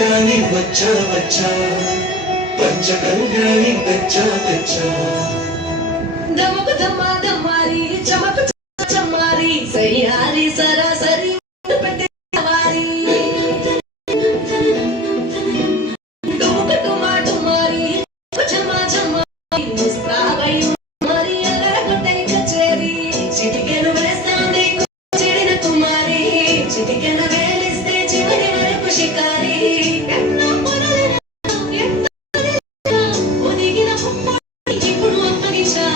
కళ్యాణి వచ్చా వచ్చా పంచ కళ్యాణి తెచ్చా తెచ్చా దమకు దమ్మ దమ్మారి చమకు చమ్మారి సయ్యారి సరాసరి పెట్టే వారి టుమకు టుమా టుమారి చమా చమ్మారి ముస్తాబై మరి అలా కొట్టై కచేరి చిటికెను వేస్తాంది చెడిన కుమారి చిటికెను వేలిస్తే చివరి వరకు షికారి ఎన్నో పొరల ఒదిగిన ఇప్పుడు అప్పగిషా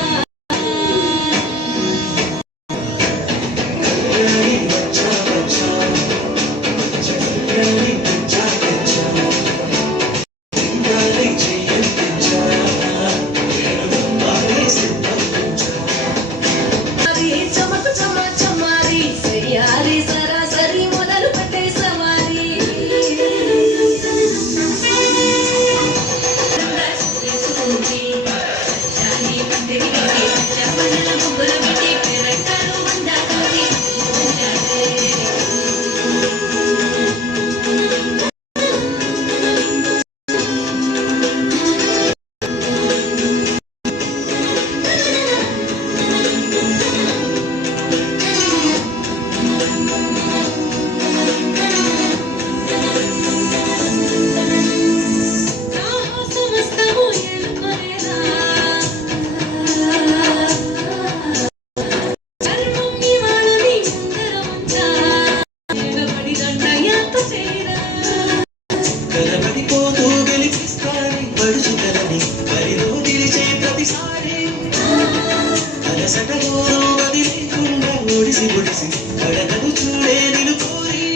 చూడే నిలుకోరి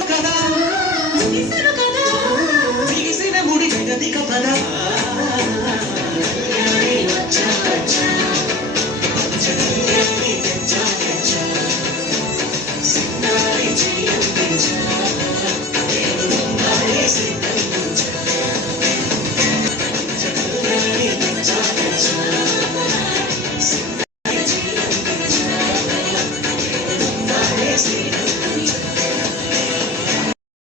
కదా ముడి జగదిక పద వచ్చా వచ్చా